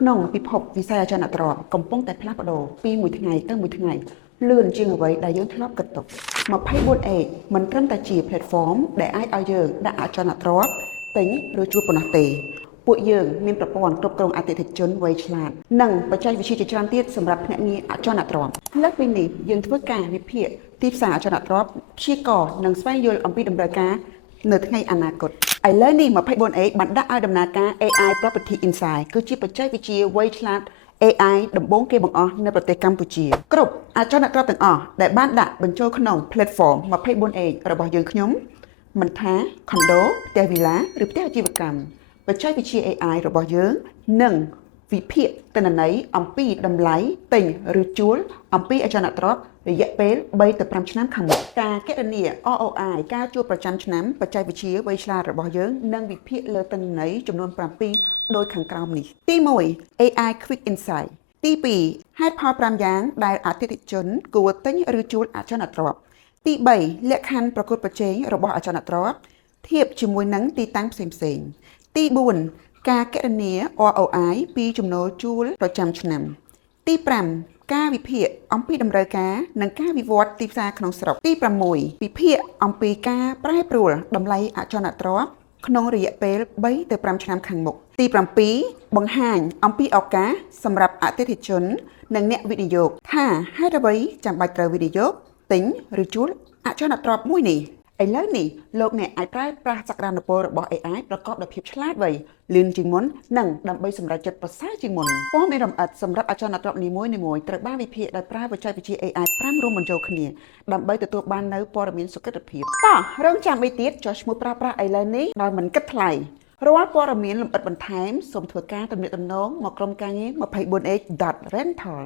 ក្នុងពិភពវិស័យអចលនទ្រព្យកំពុងតែផ្លាស់ប្ដូរពីមួយថ្ងៃទៅមួយថ្ងៃលឿនជាងអ្វីដែលយើងធ្លាប់គិតទុក 24A មិនត្រឹមតែជា platform ដែលអាចឲ្យយើងដាក់អចលនទ្រព្យទិញឬជួលប៉ុណ្ណោះទេពួកយើងមានប្រព័ន្ធគ្រប់គ្រងអតិថិជនវៃឆ្លាតនិងបច្ចេកវិទ្យាជាច្រើនទៀតសម្រាប់ភ្នាក់ងារអចលនទ្រព្យលើសពីនេះយើងធ្វើការវិភាគទីផ្សារអចលនទ្រព្យព្យាករណ៍និងស្វែងយល់អំពីតម្រូវការនៅថ្ងៃអនាគតឥឡូវនេះ 24A បានដាក់ឲ្យដំណើរការ AI Property Insight គឺជាបច្ចេកវិទ្យាវៃឆ្លាត AI ដំបូងគេបង្អស់នៅប្រទេសកម្ពុជាគ្រប់អចលនទ្រព្យទាំងអស់ដែលបានដាក់បញ្ចូលក្នុង platform 24A របស់យើងខ្ញុំមិនថា condo ផ្ទះ villa ឬផ្ទះអាជីវកម្មបច្ចេកវិទ្យា AI របស់យើងនឹងវិភាគទិន្នន័យអំពីតម្លៃទិញឬជួលអំពីអចលនទ្រព្យរយៈពេល3ទៅ5ឆ្នាំខាងមុខការគណនា ROI ការជួលប្រចាំឆ្នាំបច្ចេកវិទ្យាវៃឆ្លាតរបស់យើងនឹងវិភាគលើទិន្នន័យចំនួន7ដូចខាងក្រោមនេះទី1 AI Quick Insight ទី2ហេតុផល5យ៉ាងដែលអតិថិជនគួរទិញឬជួលអចលនទ្រព្យទី3លក្ខខណ្ឌប្រកួតប្រជែងរបស់អចលនទ្រព្យធៀបជាមួយនឹងទីតាំងផ្សេងៗទី4ការគណនា ROI ពីចំណូលជួលប្រចាំឆ្នាំទី5ការវិភាគអំពីតម្រូវការនិងការវិវត្តទីផ្សារក្នុងស្រុកទី6វិភាគអំពីការប្រែប្រួលតម្លៃអចលនទ្រព្យក្នុងរយៈពេល3ទៅ5ឆ្នាំខាងមុខទី7បង្ហាញអំពីឱកាសសម្រាប់អតិថិជននិងអ្នកវិនិយោគថាហេតុអ្វីចាំបាច់ត្រូវវិនិយោគទិញឬជួលអចលនទ្រព្យមួយនេះឥឡូវនេះលោកអ្នកអាចប្រើប្រាស់សក្តានុពលរបស់ AI ប្រកបដោយភាពឆ្លាតវៃលឿនជាងមុននិងដើម្បីសម្រេចចិត្តប្រសើរជាងមុនព័ត៌មានលម្អិតសម្រាប់អចលនទ្រព្យនីមួយៗត្រូវបានវិភាគដោយប្រើបច្ចេកវិទ្យា AI 5រួមបញ្ចូលគ្នាដើម្បីទទួលបាននូវព័ត៌មានសុក្រភាពតោះរងចាំអីទៀតចុះឈ្មោះប្រើប្រាស់ឥឡូវនេះដោយមិនគិតថ្លៃរាល់ព័ត៌មានលម្អិតបន្ថែមសូមធ្វើការទំនាក់ទំនងមកក្រុមការងារ 24h.rental